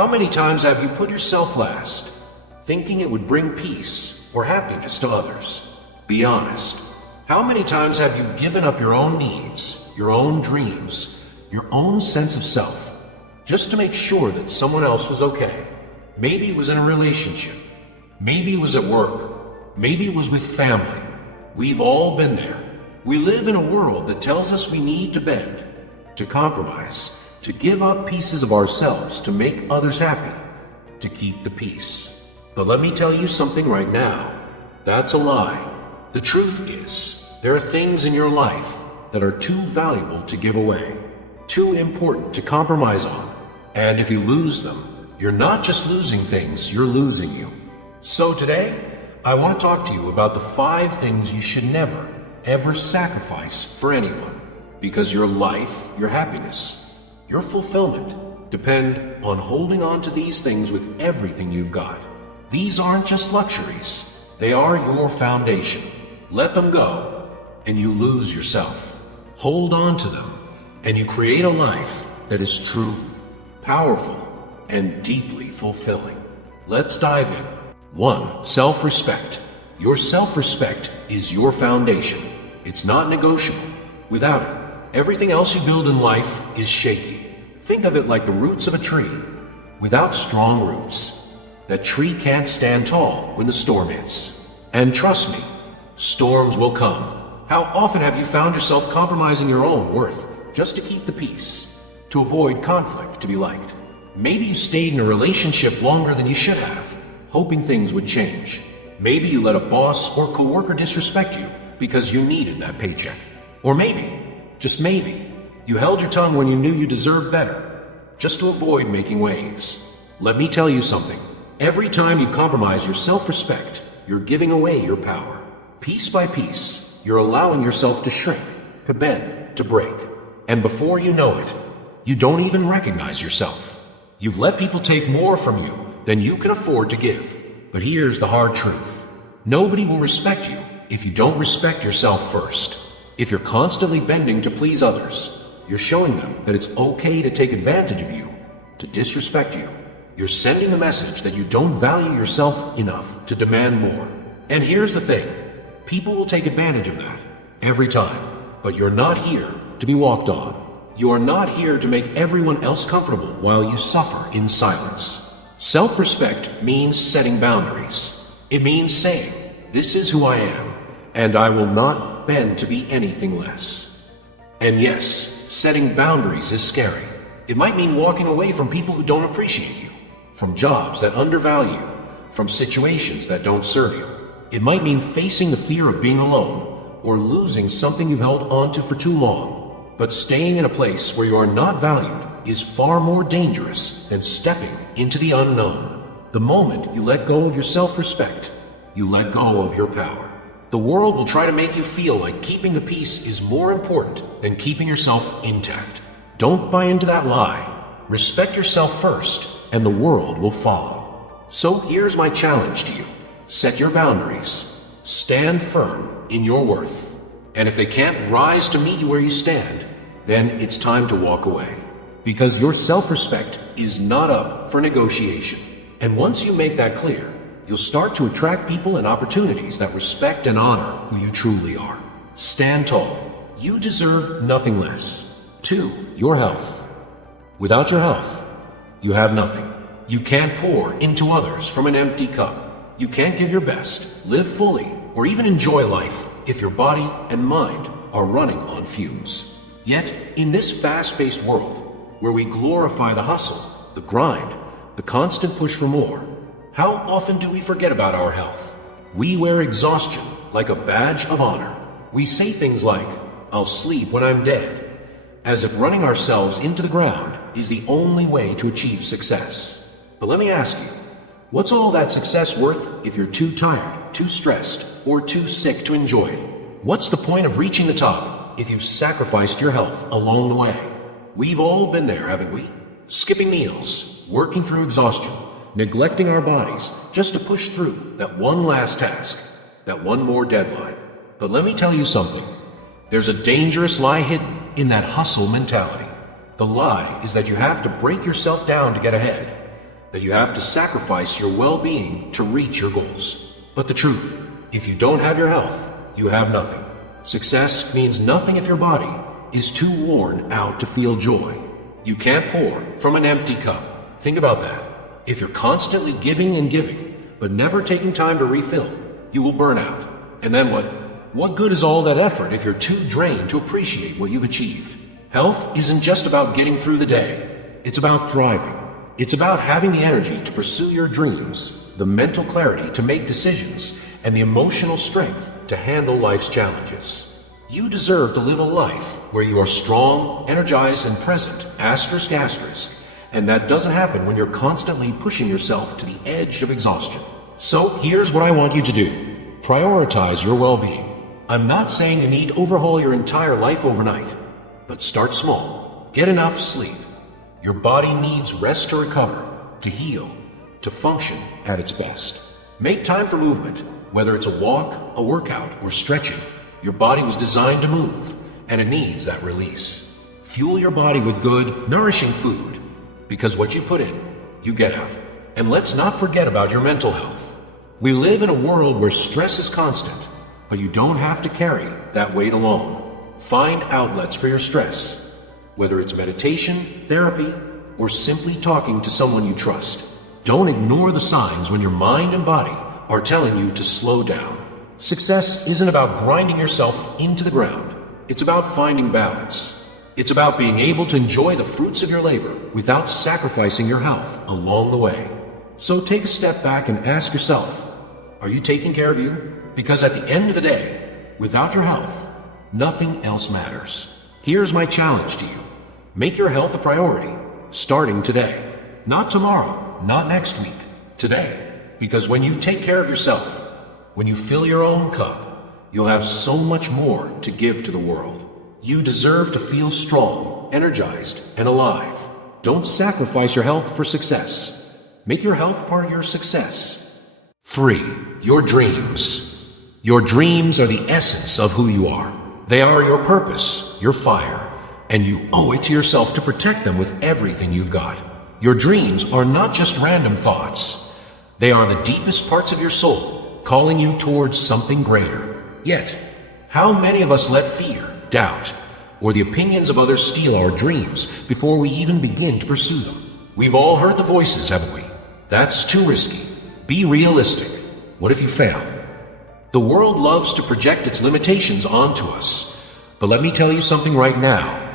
How many times have you put yourself last, thinking it would bring peace or happiness to others? Be honest. How many times have you given up your own needs, your own dreams, your own sense of self, just to make sure that someone else was okay? Maybe it was in a relationship. Maybe it was at work. Maybe it was with family. We've all been there. We live in a world that tells us we need to bend, to compromise, to give up pieces of ourselves to make others happy, to keep the peace. But let me tell you something right now. That's a lie. The truth is, there are things in your life that are too valuable to give away, too important to compromise on. And if you lose them, you're not just losing things, you're losing you. So today, I want to talk to you about the 5 things you should never, ever sacrifice for anyone. Because your life, your happiness, your fulfillment depend on holding on to these things with everything you've got. These aren't just luxuries. They are your foundation. Let them go, and you lose yourself. Hold on to them, and you create a life that is true, powerful, and deeply fulfilling. Let's dive in. 1. Self-respect. Your self-respect is your foundation. It's not negotiable. Without it, everything else you build in life is shaky. Think of it like the roots of a tree. Without strong roots, that tree can't stand tall when the storm hits. And trust me, storms will come. How often have you found yourself compromising your own worth just to keep the peace, to avoid conflict, to be liked? Maybe you stayed in a relationship longer than you should have, hoping things would change. Maybe you let a boss or coworker disrespect you because you needed that paycheck. Or maybe, just maybe, you held your tongue when you knew you deserved better, just to avoid making waves. Let me tell you something. Every time you compromise your self-respect, you're giving away your power. Piece by piece, you're allowing yourself to shrink, to bend, to break. And before you know it, you don't even recognize yourself. You've let people take more from you than you can afford to give. But here's the hard truth. Nobody will respect you if you don't respect yourself first. If you're constantly bending to please others, you're showing them that it's okay to take advantage of you, to disrespect you. You're sending a message that you don't value yourself enough to demand more. And here's the thing. People will take advantage of that every time. But you're not here to be walked on. You are not here to make everyone else comfortable while you suffer in silence. Self-respect means setting boundaries. It means saying, this is who I am, and I will not bend to be anything less. And yes, setting boundaries is scary. It might mean walking away from people who don't appreciate you, from jobs that undervalue you, from situations that don't serve you. It might mean facing the fear of being alone or losing something you've held onto for too long. But staying in a place where you are not valued is far more dangerous than stepping into the unknown. The moment you let go of your self-respect, you let go of your power. The world will try to make you feel like keeping the peace is more important than keeping yourself intact. Don't buy into that lie. Respect yourself first, and the world will follow. So here's my challenge to you. Set your boundaries. Stand firm in your worth. And if they can't rise to meet you where you stand, then it's time to walk away. Because your self-respect is not up for negotiation. And once you make that clear, you'll start to attract people and opportunities that respect and honor who you truly are. Stand tall. You deserve nothing less. 2. Your health. Without your health, you have nothing. You can't pour into others from an empty cup. You can't give your best, live fully, or even enjoy life if your body and mind are running on fumes. Yet, in this fast-paced world, where we glorify the hustle, the grind, the constant push for more, how often do we forget about our health? We wear exhaustion like a badge of honor. We say things like, I'll sleep when I'm dead, as if running ourselves into the ground is the only way to achieve success. But let me ask you, what's all that success worth if you're too tired, too stressed, or too sick to enjoy it? What's the point of reaching the top if you've sacrificed your health along the way? We've all been there, haven't we? Skipping meals, working through exhaustion, neglecting our bodies just to push through that one last task, that one more deadline. But let me tell you something. There's a dangerous lie hidden in that hustle mentality. The lie is that you have to break yourself down to get ahead, that you have to sacrifice your well-being to reach your goals. But the truth, if you don't have your health, you have nothing. Success means nothing if your body is too worn out to feel joy. You can't pour from an empty cup. Think about that. If you're constantly giving and giving, but never taking time to refill, you will burn out. And then what? What good is all that effort if you're too drained to appreciate what you've achieved? Health isn't just about getting through the day. It's about thriving. It's about having the energy to pursue your dreams, the mental clarity to make decisions, and the emotional strength to handle life's challenges. You deserve to live a life where you are strong, energized, and present, asterisk, asterisk. And that doesn't happen when you're constantly pushing yourself to the edge of exhaustion. So here's what I want you to do. Prioritize your well-being. I'm not saying you need to overhaul your entire life overnight, but start small. Get enough sleep. Your body needs rest to recover, to heal, to function at its best. Make time for movement, whether it's a walk, a workout, or stretching. Your body was designed to move, and it needs that release. Fuel your body with good, nourishing food, because what you put in, you get out. And let's not forget about your mental health. We live in a world where stress is constant, but you don't have to carry that weight alone. Find outlets for your stress, whether it's meditation, therapy, or simply talking to someone you trust. Don't ignore the signs when your mind and body are telling you to slow down. Success isn't about grinding yourself into the ground. It's about finding balance. It's about being able to enjoy the fruits of your labor without sacrificing your health along the way. So take a step back and ask yourself, are you taking care of you? Because at the end of the day, without your health, nothing else matters. Here's my challenge to you. Make your health a priority, starting today. Not tomorrow, not next week, today. Because when you take care of yourself, when you fill your own cup, you'll have so much more to give to the world. You deserve to feel strong, energized, and alive. Don't sacrifice your health for success. Make your health part of your success. 3. Your dreams. Your dreams are the essence of who you are. They are your purpose, your fire, and you owe it to yourself to protect them with everything you've got. Your dreams are not just random thoughts. They are the deepest parts of your soul, calling you towards something greater. Yet, how many of us let fear, doubt, or the opinions of others steal our dreams before we even begin to pursue them? We've all heard the voices, haven't we? That's too risky. Be realistic. What if you fail? The world loves to project its limitations onto us. But let me tell you something right now.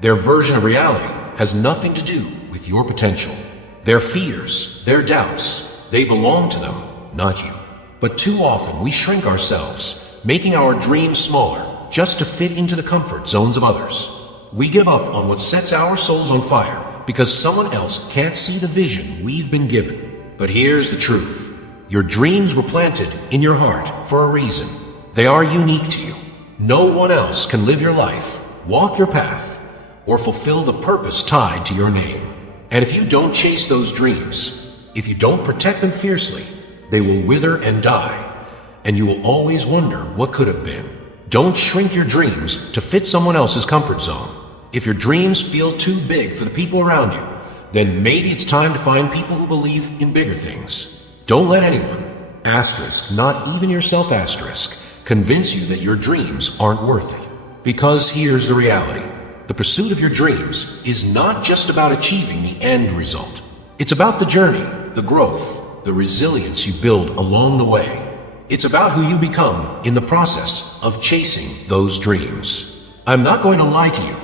Their version of reality has nothing to do with your potential. Their fears, their doubts, they belong to them, not you. But too often we shrink ourselves, making our dreams smaller just to fit into the comfort zones of others. We give up on what sets our souls on fire because someone else can't see the vision we've been given. But here's the truth. Your dreams were planted in your heart for a reason. They are unique to you. No one else can live your life, walk your path, or fulfill the purpose tied to your name. And if you don't chase those dreams, if you don't protect them fiercely, they will wither and die, and you will always wonder what could have been. Don't shrink your dreams to fit someone else's comfort zone. If your dreams feel too big for the people around you, then maybe it's time to find people who believe in bigger things. Don't let anyone, asterisk, not even yourself, asterisk, convince you that your dreams aren't worth it. Because here's the reality. The pursuit of your dreams is not just about achieving the end result. It's about the journey, the growth, the resilience you build along the way. It's about who you become in the process of chasing those dreams. I'm not going to lie to you.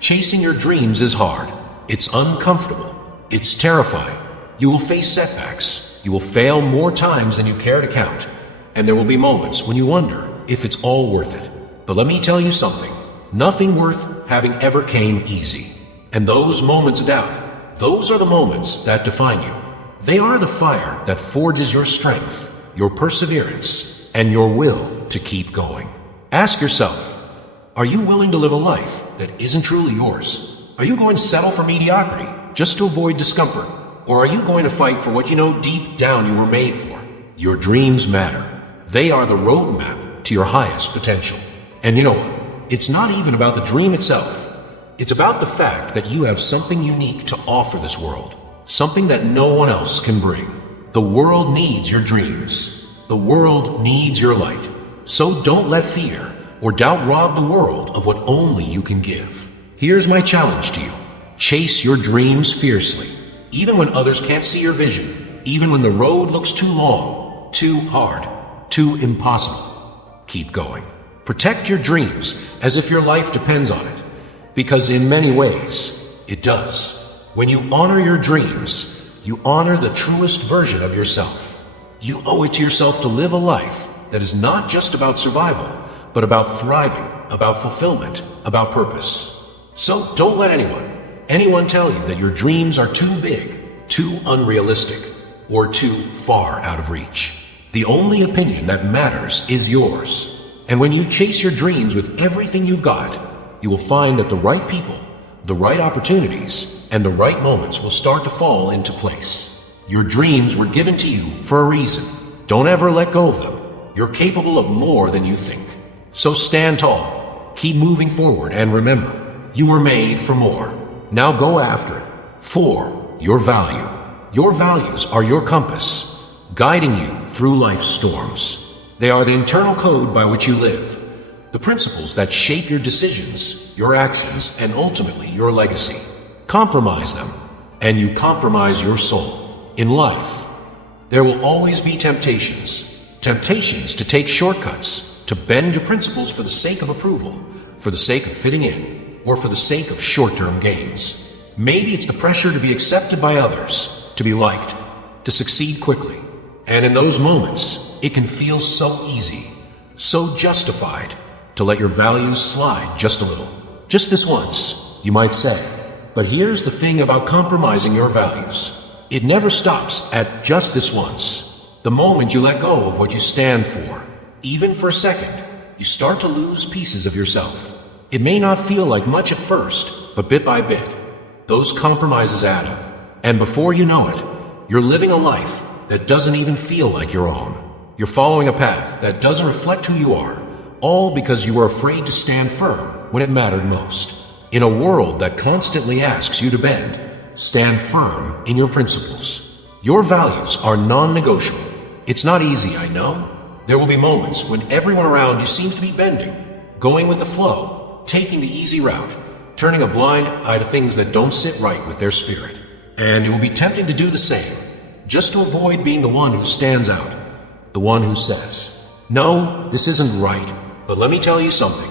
Chasing your dreams is hard. It's uncomfortable. It's terrifying. You will face setbacks. You will fail more times than you care to count. And there will be moments when you wonder if it's all worth it. But let me tell you something. Nothing worth having ever came easy. And those moments of doubt, those are the moments that define you. They are the fire that forges your strength, your perseverance, and your will to keep going. Ask yourself, are you willing to live a life that isn't truly yours? Are you going to settle for mediocrity just to avoid discomfort? Or are you going to fight for what you know deep down you were made for? Your dreams matter. They are the roadmap to your highest potential. And you know what? It's not even about the dream itself. It's about the fact that you have something unique to offer this world. something that no one else can bring. The world needs your dreams. The world needs your light. So don't let fear or doubt rob the world of what only you can give. Here's my challenge to you. Chase your dreams fiercely, even when others can't see your vision, even when the road looks too long, too hard, too impossible. Keep going. Protect your dreams as if your life depends on it, because in many ways, it does. When you honor your dreams, you honor the truest version of yourself. You owe it to yourself to live a life that is not just about survival, but about thriving, about fulfillment, about purpose. So don't let anyone tell you that your dreams are too big, too unrealistic, or too far out of reach. The only opinion that matters is yours. And when you chase your dreams with everything you've got, you will find that the right people, the right opportunities, and the right moments will start to fall into place. Your dreams were given to you for a reason. Don't ever let go of them. You're capable of more than you think. So stand tall, keep moving forward, and remember, you were made for more. Now go after it. For your value. Your values are your compass, guiding you through life's storms. They are the internal code by which you live, the principles that shape your decisions, your actions, and ultimately your legacy. Compromise them, and you compromise your soul. In life, there will always be temptations to take shortcuts, to bend your principles for the sake of approval, for the sake of fitting in, or for the sake of short-term gains. Maybe it's the pressure to be accepted by others, to be liked, to succeed quickly. And in those moments, it can feel so easy, so justified, to let your values slide just a little. Just this once, you might say. But here's the thing about compromising your values. It never stops at just this once. The moment you let go of what you stand for, even for a second, you start to lose pieces of yourself. It may not feel like much at first, but bit by bit, those compromises add up. And before you know it, you're living a life that doesn't even feel like your own. You're following a path that doesn't reflect who you are, all because you were afraid to stand firm when it mattered most. In a world that constantly asks you to bend, stand firm in your principles. Your values are non-negotiable. It's not easy, I know. There will be moments when everyone around you seems to be bending, going with the flow, taking the easy route, turning a blind eye to things that don't sit right with their spirit. And it will be tempting to do the same, just to avoid being the one who stands out, the one who says, "No, this isn't right." But let me tell you something.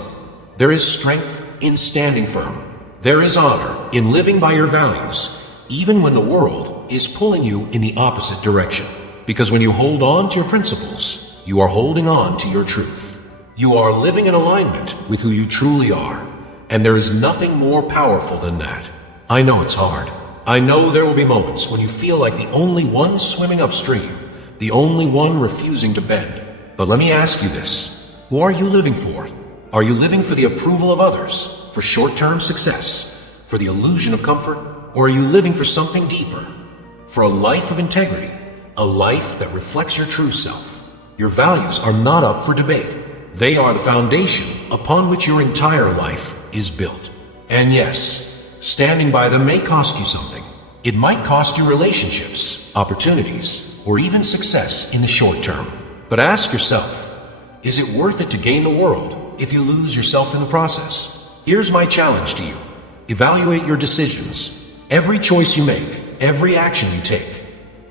There is strength in standing firm. There is honor in living by your values, even when the world is pulling you in the opposite direction. Because when you hold on to your principles, you are holding on to your truth. You are living in alignment with who you truly are. And there is nothing more powerful than that. I know it's hard. I know there will be moments when you feel like the only one swimming upstream, the only one refusing to bend. But let me ask you this. Who are you living for? Are you living for the approval of others, for short-term success, for the illusion of comfort? Or are you living for something deeper, for a life of integrity, a life that reflects your true self? Your values are not up for debate. They are the foundation upon which your entire life is built. And yes, standing by them may cost you something. It might cost you relationships, opportunities, or even success in the short term. But ask yourself, is it worth it to gain the world if you lose yourself in the process? Here's my challenge to you. Evaluate your decisions. Every choice you make, every action you take.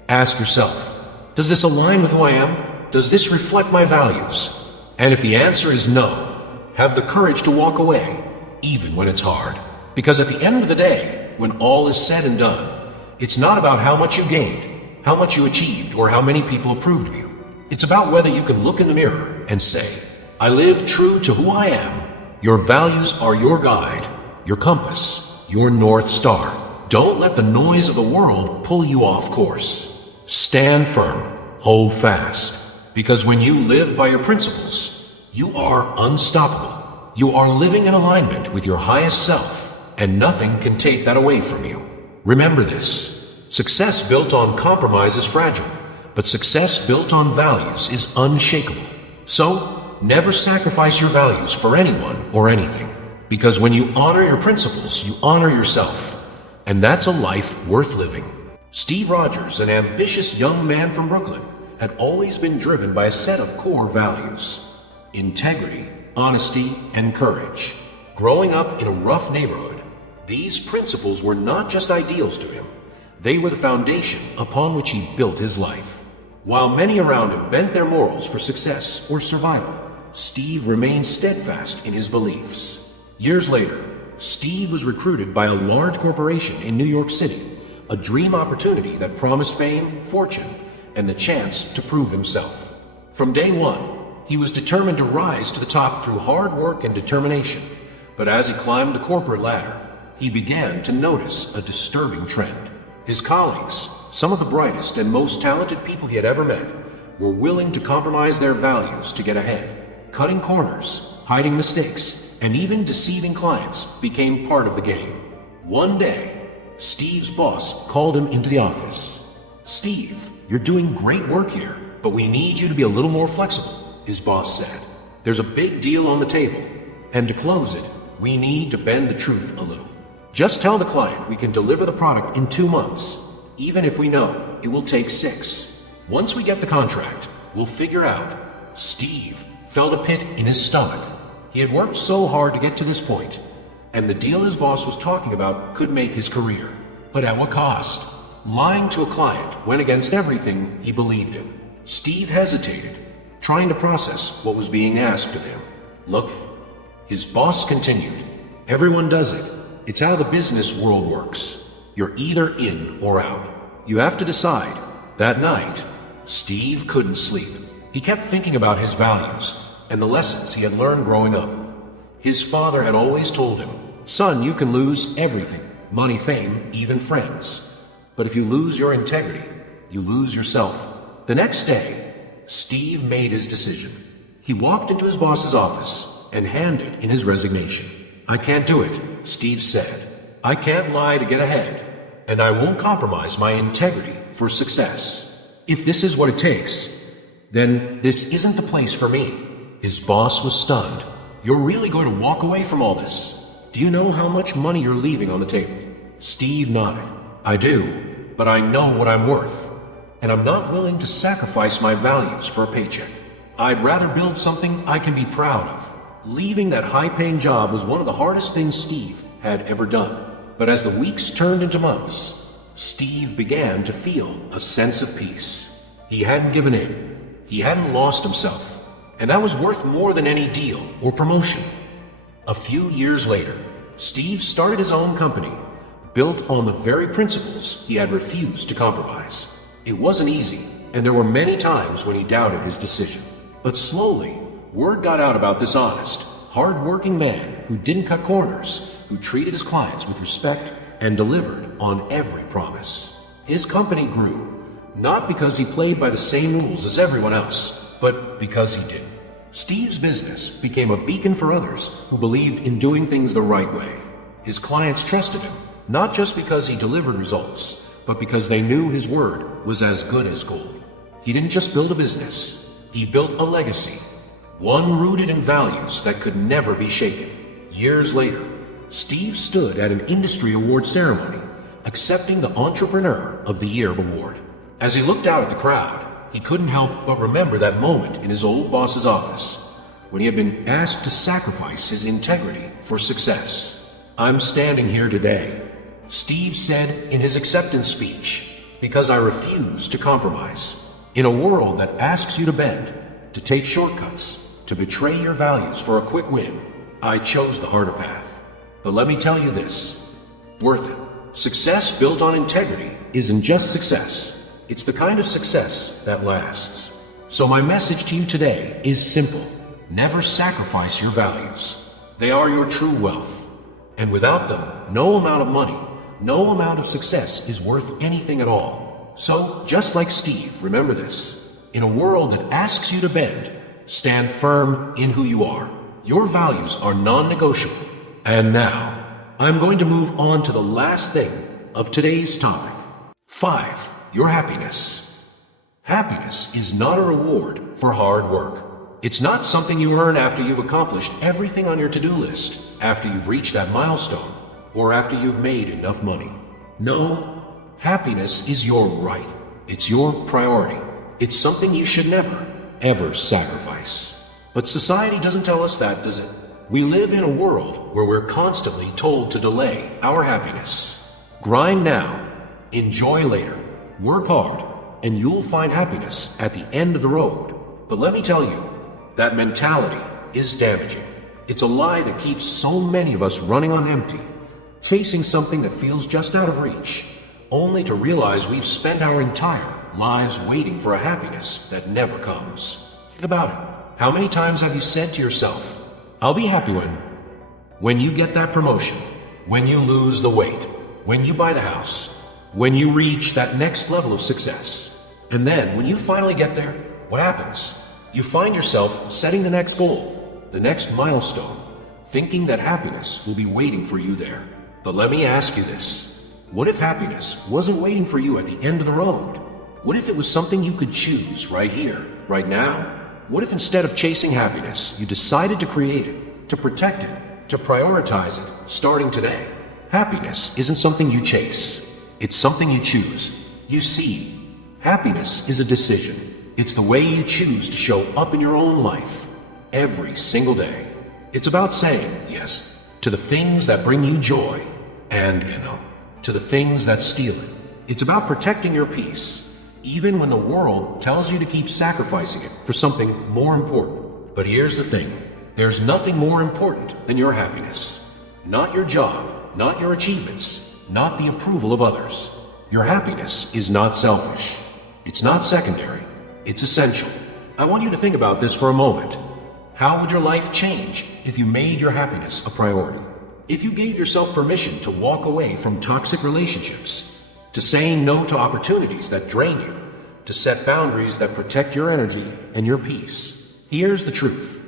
Ask yourself, does this align with who I am? Does this reflect my values? And if the answer is no, have the courage to walk away, even when it's hard. Because at the end of the day, when all is said and done, it's not about how much you gained, how much you achieved, or how many people approved of you. It's about whether you can look in the mirror and say, I live true to who I am. Your values are your guide, your compass, your North Star. Don't let the noise of the world pull you off course. Stand firm, hold fast. Because when you live by your principles, you are unstoppable. You are living in alignment with your highest self, and nothing can take that away from you. Remember this. Success built on compromise is fragile, but success built on values is unshakable. So, never sacrifice your values for anyone or anything. Because when you honor your principles, you honor yourself. And that's a life worth living. Steve Rogers, an ambitious young man from Brooklyn, had always been driven by a set of core values: integrity, honesty, and courage. Growing up in a rough neighborhood, these principles were not just ideals to him, they were the foundation upon which he built his life. While many around him bent their morals for success or survival, Steve remained steadfast in his beliefs. Years later, Steve was recruited by a large corporation in New York City, a dream opportunity that promised fame, fortune, and the chance to prove himself. From day one, he was determined to rise to the top through hard work and determination. But as he climbed the corporate ladder, he began to notice a disturbing trend. His colleagues, some of the brightest and most talented people he had ever met, were willing to compromise their values to get ahead. Cutting corners, hiding mistakes, and even deceiving clients became part of the game. One day, Steve's boss called him into the office. "Steve, you're doing great work here, but we need you to be a little more flexible," his boss said. "There's a big deal on the table, and to close it, we need to bend the truth a little. Just tell the client we can deliver the product in 2 months, even if we know it will take 6. Once we get the contract, we'll figure out." Steve felt a pit in his stomach. He had worked so hard to get to this point, and the deal his boss was talking about could make his career. But at what cost? Lying to a client went against everything he believed in. Steve hesitated, trying to process what was being asked of him. "Look," his boss continued, "everyone does it. It's how the business world works. You're either in or out. You have to decide." That night, Steve couldn't sleep. He kept thinking about his values and the lessons he had learned growing up. His father had always told him, "Son, you can lose everything, money, fame, even friends. But if you lose your integrity, you lose yourself." The next day, Steve made his decision. He walked into his boss's office and handed in his resignation. "I can't do it," Steve said. "I can't lie to get ahead, and I won't compromise my integrity for success. If this is what it takes, then this isn't the place for me." His boss was stunned. "You're really going to walk away from all this? Do you know how much money you're leaving on the table?" Steve nodded. "I do, but I know what I'm worth, and I'm not willing to sacrifice my values for a paycheck. I'd rather build something I can be proud of." Leaving that high-paying job was one of the hardest things Steve had ever done. But as the weeks turned into months, Steve began to feel a sense of peace. He hadn't given in. He hadn't lost himself. And that was worth more than any deal or promotion. A few years later, Steve started his own company, built on the very principles he had refused to compromise. It wasn't easy, and there were many times when he doubted his decision. But slowly, word got out about this honest, hard-working man who didn't cut corners, who treated his clients with respect and delivered on every promise. His company grew, not because he played by the same rules as everyone else, but because he didn't. Steve's business became a beacon for others who believed in doing things the right way. His clients trusted him, not just because he delivered results, but because they knew his word was as good as gold. He didn't just build a business, he built a legacy, one rooted in values that could never be shaken. Years later, Steve stood at an industry award ceremony, accepting the Entrepreneur of the Year award. As he looked out at the crowd, he couldn't help but remember that moment in his old boss's office, when he had been asked to sacrifice his integrity for success. "I'm standing here today," Steve said in his acceptance speech, "because I refuse to compromise. In a world that asks you to bend, to take shortcuts, to betray your values for a quick win, I chose the harder path. But let me tell you this, worth it. Success built on integrity isn't just success. It's the kind of success that lasts. So my message to you today is simple. Never sacrifice your values. They are your true wealth. And without them, no amount of money, no amount of success is worth anything at all. So, just like Steve, remember this. In a world that asks you to bend, stand firm in who you are. Your values are non-negotiable. And now, I'm going to move on to the last thing of today's topic. 5. Your happiness. Happiness is not a reward for hard work. It's not something you earn after you've accomplished everything on your to-do list, after you've reached that milestone, or after you've made enough money. No, Happiness is your right. It's your priority. It's something you should never, ever sacrifice. But society doesn't tell us that, does it? We live in a world where we're constantly told to delay our happiness. Grind now, enjoy later, work hard, and you'll find happiness at the end of the road. But let me tell you, that mentality is damaging. It's a lie that keeps so many of us running on empty, chasing something that feels just out of reach, only to realize we've spent our entire lives waiting for a happiness that never comes. Think about it. How many times have you said to yourself, I'll be happy when you get that promotion, when you lose the weight, when you buy the house, when you reach that next level of success. And then when you finally get there, what happens? You find yourself setting the next goal, the next milestone, thinking that happiness will be waiting for you there. But let me ask you this. What if happiness wasn't waiting for you at the end of the road? What if it was something you could choose right here, right now? What if instead of chasing happiness, you decided to create it, to protect it, to prioritize it, starting today? Happiness isn't something you chase. It's something you choose. You see, happiness is a decision. It's the way you choose to show up in your own life every single day. It's about saying yes to the things that bring you joy and, to the things that steal it. It's about protecting your peace, even when the world tells you to keep sacrificing it for something more important. But here's the thing. There's nothing more important than your happiness. Not your job, not your achievements, not the approval of others. Your happiness is not selfish. It's not secondary. It's essential. I want you to think about this for a moment. How would your life change if you made your happiness a priority? If you gave yourself permission to walk away from toxic relationships, to saying no to opportunities that drain you, to set boundaries that protect your energy and your peace. Here's the truth.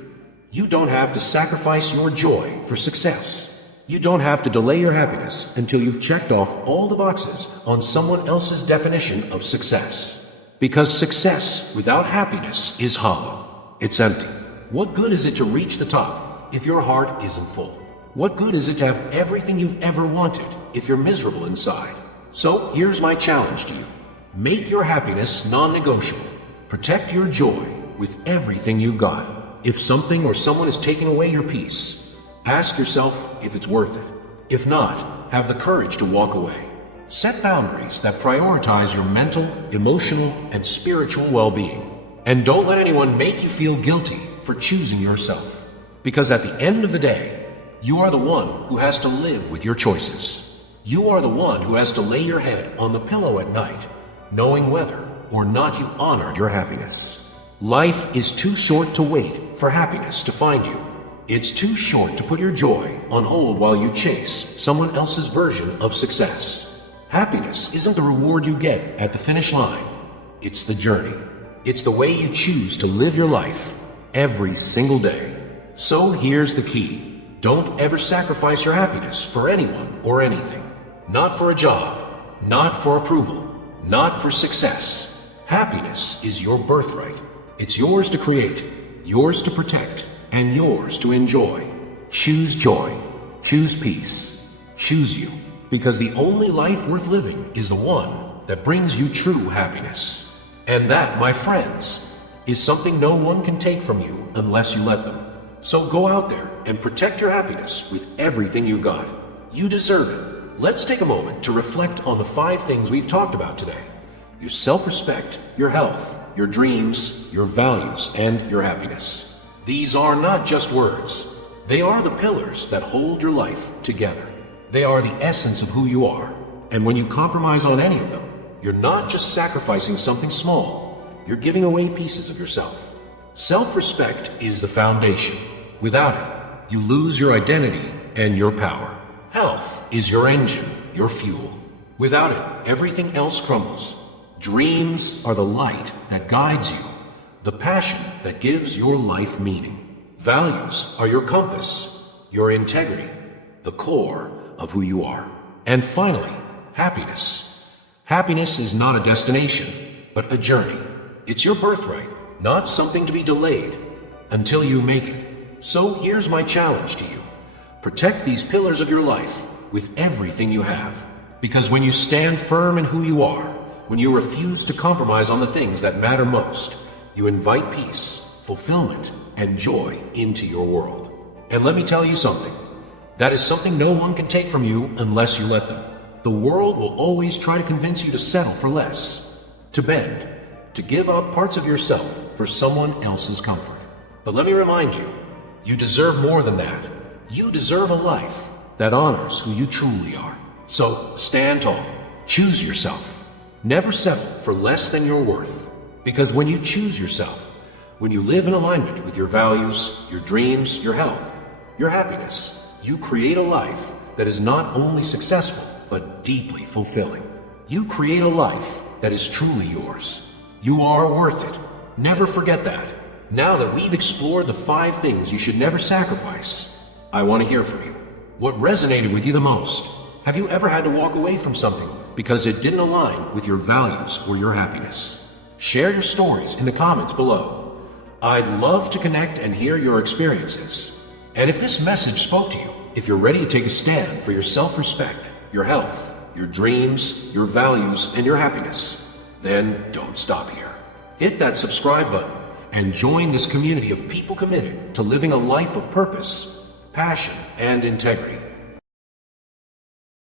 You don't have to sacrifice your joy for success. You don't have to delay your happiness until you've checked off all the boxes on someone else's definition of success. Because success without happiness is hollow. It's empty. What good is it to reach the top if your heart isn't full? What good is it to have everything you've ever wanted if you're miserable inside? So here's my challenge to you. Make your happiness non-negotiable. Protect your joy with everything you've got. If something or someone is taking away your peace, ask yourself if it's worth it. If not, have the courage to walk away. Set boundaries that prioritize your mental, emotional, and spiritual well-being. And don't let anyone make you feel guilty for choosing yourself. Because at the end of the day, you are the one who has to live with your choices. You are the one who has to lay your head on the pillow at night, knowing whether or not you honored your happiness. Life is too short to wait for happiness to find you. It's too short to put your joy on hold while you chase someone else's version of success. Happiness isn't the reward you get at the finish line. It's the journey. It's the way you choose to live your life every single day. So here's the key. Don't ever sacrifice your happiness for anyone or anything. Not for a job, not for approval, not for success. Happiness is your birthright. It's yours to create, yours to protect, and yours to enjoy. Choose joy. Choose peace. Choose you. Because the only life worth living is the one that brings you true happiness. And that, my friends, is something no one can take from you unless you let them. So go out there and protect your happiness with everything you've got. You deserve it. Let's take a moment to reflect on the 5 things we've talked about today. Your self-respect, your health, your dreams, your values, and your happiness. These are not just words. They are the pillars that hold your life together. They are the essence of who you are. And when you compromise on any of them, you're not just sacrificing something small. You're giving away pieces of yourself. Self-respect is the foundation. Without it, you lose your identity and your power. Health is your engine, your fuel. Without it, everything else crumbles. Dreams are the light that guides you, the passion that gives your life meaning. Values are your compass, your integrity, the core of who you are. And finally, happiness. Happiness is not a destination, but a journey. It's your birthright, not something to be delayed until you make it. So here's my challenge to you. Protect these pillars of your life with everything you have. Because when you stand firm in who you are, when you refuse to compromise on the things that matter most, you invite peace, fulfillment, and joy into your world. And let me tell you something. That is something no one can take from you unless you let them. The world will always try to convince you to settle for less, to bend, to give up parts of yourself for someone else's comfort. But let me remind you, you deserve more than that. You deserve a life that honors who you truly are. So stand tall, choose yourself. Never settle for less than your worth. Because when you choose yourself, when you live in alignment with your values, your dreams, your health, your happiness, you create a life that is not only successful, but deeply fulfilling. You create a life that is truly yours. You are worth it. Never forget that. Now that we've explored the 5 things you should never sacrifice, I want to hear from you. What resonated with you the most? Have you ever had to walk away from something because it didn't align with your values or your happiness? Share your stories in the comments below. I'd love to connect and hear your experiences. And if this message spoke to you, if you're ready to take a stand for your self-respect, your health, your dreams, your values, and your happiness, then don't stop here. Hit that subscribe button and join this community of people committed to living a life of purpose, passion, and integrity.